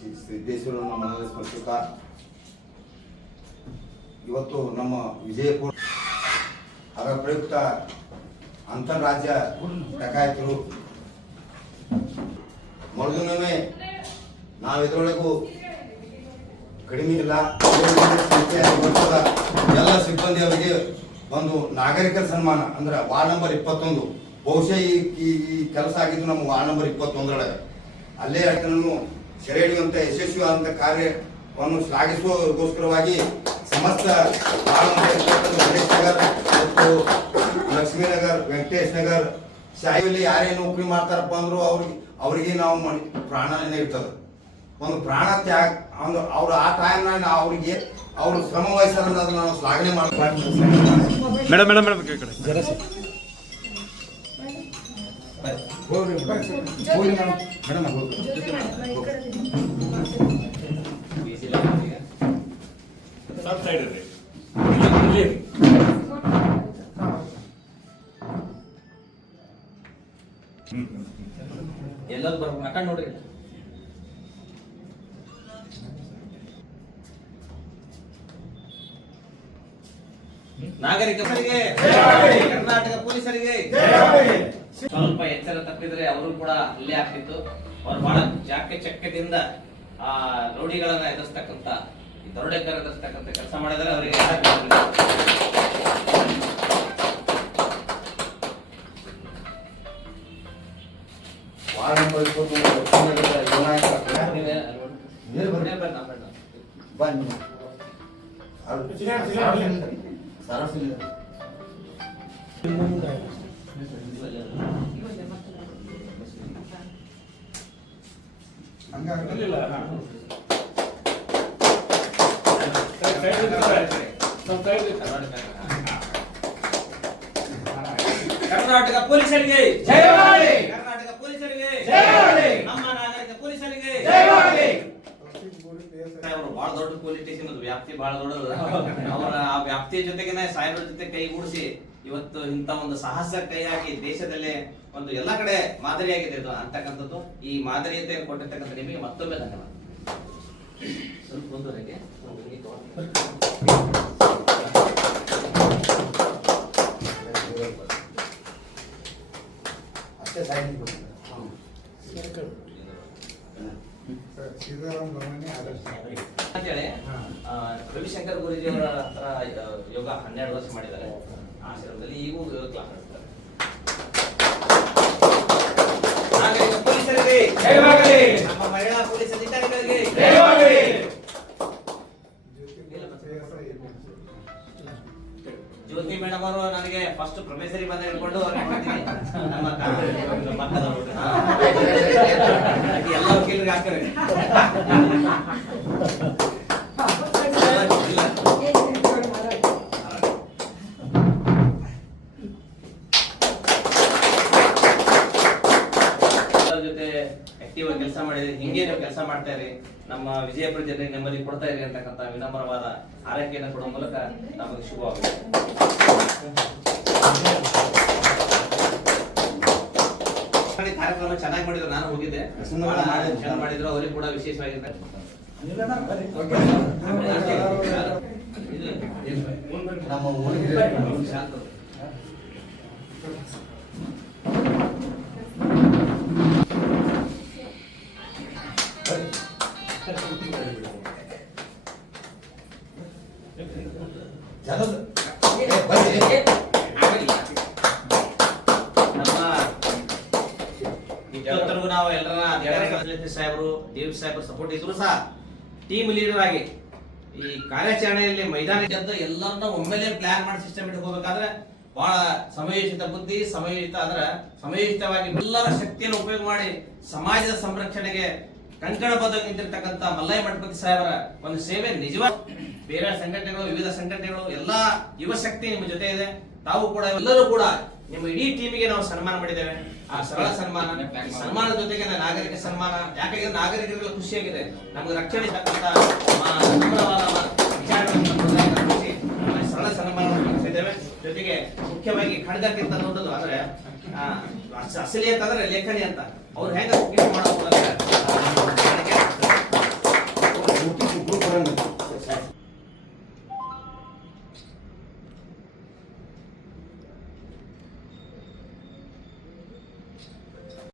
ಶ್ರೀ ಸಿದ್ದೇಶ್ವರನ ಮನದ ಸ್ಮರಿಸುತ್ತಾ ಇವತ್ತು ನಮ್ಮ ವಿಜಯಪುರ ಅದರ ಪ್ರಯುಕ್ತ ಅಂತರಾಜ್ಯ ಡಕಾಯತರು ಮರುದಿನವೇ ನಾವು ಇದರೊಳಗೂ ಕಡಿಮೆ ಇಲ್ಲ. ಎಲ್ಲ ಸಿಬ್ಬಂದಿಯವರಿಗೆ ಒಂದು ನಾಗರಿಕರ ಸನ್ಮಾನ, ಅಂದ್ರೆ ವಾರ್ಡ್ ನಂಬರ್ ಇಪ್ಪತ್ತೊಂದು. ಬಹುಶಃ ಈ ಕೆಲಸ ಆಗಿದ್ದು ನಮ್ಮ ವಾರ್ಡ್ ನಂಬರ್ ಇಪ್ಪತ್ತೊಂದರೊಳಗೆ. ಅಲ್ಲೇ ಅದನ್ನು ಸೆರೆ ಹಿಡಿಯುವಂಥ ಯಶಸ್ವಿ ಆದಂಥ ಕಾರ್ಯವನ್ನು ಶ್ಲಾಘಿಸುವಗೋಸ್ಕರವಾಗಿ ಸಮಸ್ತ ನಗರ್ ಮತ್ತು ಲಕ್ಷ್ಮೀನಗರ್ ವೆಂಕಟೇಶ್ ನಗರ್ ಶಾಹಿಯಲ್ಲಿ ಯಾರೇ ನೌಕರಿ ಮಾಡ್ತಾರಪ್ಪ ಅಂದ್ರು ಅವ್ರಿಗೆ, ಅವರಿಗೆ ನಾವು ಮಣಿ ಇರ್ತದ. ಒಂದು ಪ್ರಾಣ ತ್ಯಾಗ, ಒಂದು ಅವ್ರು ಆ ಟೈಮ್ನ ನಾವು ಅವ್ರಿಗೆ, ಅವ್ರು ಶ್ರಮ ವಹಿಸೋದನ್ನ ನಾವು ಶ್ಲಾಘನೆ ಮಾಡ್ತಾರೆ ಮೇಡಮ್ ಮೇಡಮ್ ಮೇಡಮ್ ಹೋಗ್ರಿ ಹೋಗ್ರಿ ಮೇಡಮ್ ಮೇಡಮ್ ಹೋಗ್ರಿ ಸಬ್ ಸೈಡ್ ಇರ್ರಿ ಎಲ್ಲರೂ ಬರ್ಬೇಕು ನಕ ನೋಡ್ರಿ ನಾಗರಿಕರಿಗೆ ಕರ್ನಾಟಕ ಪೊಲೀಸರಿಗೆ ಸ್ವಲ್ಪ ಎಚ್ಚರ ತಪ್ಪಿದ್ರೆ ಅವರು ಕೂಡ ಅಲ್ಲೇ ಆಗ್ತಿತ್ತು. ಅವ್ರು ಬಹಳ ಜಾಕೆ ಚಕ್ಕೆದಿಂದ ಆ ರೌಡಿಗಳನ್ನ ಎದುರಿಸ್ತಕ್ಕಂತ ಈ ದರೋಡೆಕರ್ ಎದುರಿಸ್ತಕ್ಕಂತ ಕೆಲಸ ಮಾಡಿದ್ರೆ ಅವರಿಗೆ. ಬನ್ನಿ ಹಂಗಾಗಿ ಕರ್ನಾಟಕ ಪೊಲೀಸರಿಗೆ ಜಯವಾಗಲಿ! ಕರ್ನಾಟಕ ಪೊಲೀಸರಿಗೆ ಜಯವಾಗಲಿ! ನಮ್ಮ ನಾಗರಿಕ ಪೊಲೀಸರಿಗೆ ಜಯವಾಗಲಿ! ಅವರು ಬಹಳ ದೊಡ್ಡ ಪೊಲೀಸ್ ಸ್ಟೇಷನ್ ಅದು. ವ್ಯಾಪ್ತಿ ಬಹಳ ದೊಡ್ಡದು. ಅವರ ಆ ವ್ಯಾಪ್ತಿಯ ಜೊತೆಗೆ ಸಾಹೇಬರ ಜೊತೆ ಕೈಗೂಡಿಸಿ ಇವತ್ತು ಇಂಥ ಒಂದು ಸಾಹಸ ಕೈಯಾಗಿ ದೇಶದಲ್ಲೇ ಒಂದು ಎಲ್ಲ ಕಡೆ ಮಾದರಿಯಾಗಿದೆ ಇದು ಅಂತಕ್ಕಂಥದ್ದು. ಈ ಮಾದರಿಯತೆ ಕೊಟ್ಟಿರ್ತಕ್ಕಂಥ ನಿಮಗೆ ಮತ್ತೊಮ್ಮೆ ಧನ್ಯವಾದ. ಸ್ವಲ್ಪ ಮುಂದುವರೆಗೆ ಅಷ್ಟೇ. ಅಂತೇಳಿ ರವಿಶಂಕರ್ ಗುರುಜಿಯವರ ಹತ್ರ ಯೋಗ ಹನ್ನೆರಡು ವರ್ಷ ಮಾಡಿದ್ದಾರೆ. ಆಶ್ರಮದಲ್ಲಿ ಈಗೂ ಯೋಗ ಕ್ಲಾಸ್ ನಡೆಸ್ತಾರೆ ನಾಗರಿಕ ಪೊಲೀಸರಿಗೆ! ನಮ್ಮ ಮಹಿಳಾ ಪೊಲೀಸ್ ಅಧಿಕಾರಿಗಳಿಗೆ! ಜ್ಯೋತಿ ಮೇಡಮ್ ಅವರು ನನಗೆ ಫಸ್ಟ್ ಪ್ರೊಫೆಸರಿ ಬಂದ ಹಿಡ್ಕೊಂಡು ನಮ್ಮ ಪಕ್ಕದ. ಎಲ್ಲ ವಕೀಲರಿಗೆ ಹಾಕ್ತಾರೆ ಆಕ್ಟಿವ್ ಆಗಿ ಕೆಲಸ ಮಾಡಿದ್ರೆ ಹಿಂಗೆ ನೀವು ಕೆಲಸ ಮಾಡ್ತಾ ಇರಿ ನಮ್ಮ ವಿಜಯಪುರ ಜನರಿಗೆ ನೆಮ್ಮದಿ ಕೊಡ್ತಾ ಇರಿ ಅಂತಕ್ಕಂಥ ವಿನಮ್ರವಾದ ಆರೈಕೆಯನ್ನು ಕೊಡುವ ಮೂಲಕ ನಮಗೆ ಶುಭವಾಗುತ್ತೆ ಕಾರ್ಯಕ್ರಮ ಚೆನ್ನಾಗಿ ಮಾಡಿದ್ರು ನಾನು ಹೋಗಿದ್ದೆ. ಚೆನ್ನಾಗಿ ಮಾಡಿದ್ರು ಅವರಿಗೆ ಕೂಡ ವಿಶೇಷವಾಗಿದೆ ನಮ್ಮ ಜನದ ಇಷ್ಟೊತ್ತರೆಗೂ ನಾವು ದೇವರ ಸಾಹೇಬರು, ದೇವ್ ಸಾಹೇಬರು ಸಪೋರ್ಟ್ ಇದ್ರು ಸಹ ಟೀಮ್ ಲೀಡರ್ ಆಗಿ ಈ ಕಾರ್ಯಾಚರಣೆಯಲ್ಲಿ ಮೈದಾನ ಅಂತ ಎಲ್ಲರನ್ನ ಒಮ್ಮೆಲೆ ಪ್ಲಾನ್ ಮಾಡಿ ಸಿಸ್ಟಮ್ ಇಟ್ಟು ಹೋಗ್ಬೇಕಾದ್ರೆ ಬಹಳ ಸಮಯೋಚಿತ ಬುದ್ಧಿ, ಸಮಯೋಚಿತ ಅಂದ್ರೆ ಸಮಯೋಚಿತವಾಗಿ ಎಲ್ಲರ ಶಕ್ತಿಯನ್ನು ಉಪಯೋಗ ಮಾಡಿ ಸಮಾಜದ ಸಂರಕ್ಷಣೆಗೆ ಕಂಕಣಬದ್ಧ ನಿಂತಿರ್ತಕ್ಕಂಥ ಮಲ್ಲಯ್ಯ ಮಠಪತಿ ಸಾಹೇಬರ ಒಂದು ಸೇವೆ ನಿಜವಾದ ಬೇರೆ ಸಂಘಟನೆಗಳು, ವಿವಿಧ ಸಂಘಟನೆಗಳು, ಎಲ್ಲಾ ಯುವ ಶಕ್ತಿ ನಿಮ್ಮ ಜೊತೆ ಇದೆ. ತಾವು ಕೂಡ, ಎಲ್ಲರೂ ಕೂಡ ನಿಮ್ಮ ಇಡೀ ಟೀಮಿಗೆ ನಾವು ಸನ್ಮಾನ ಮಾಡಿದ್ದೇವೆ. ಆ ಸರಳ ಸನ್ಮಾನ ಸನ್ಮಾನ ಸನ್ಮಾನದ ಜೊತೆಗೆ ನಾಗರಿಕ ಸನ್ಮಾನ. ಯಾಕಂದ್ರೆ ನಾಗರಿಕರಿಗೆಲ್ಲ ಖುಷಿಯಾಗಿದೆ. ನಮಗೆ ರಕ್ಷಣೆ ಸರಳ ಕಲ್ಪಿಸಿದ್ದೇವೆ ಜೊತೆಗೆ ಮುಖ್ಯವಾಗಿ ಖಡ್ಗಕ್ಕಿಂತ ದೊಡ್ಡದು ಅಂದ್ರೆ ಅಸಲಿ ಅಂತಂದ್ರೆ ಲೇಖನಿ ಅಂತ. ಅವ್ರು ಹೆಂಗ ಮಾಡೋದು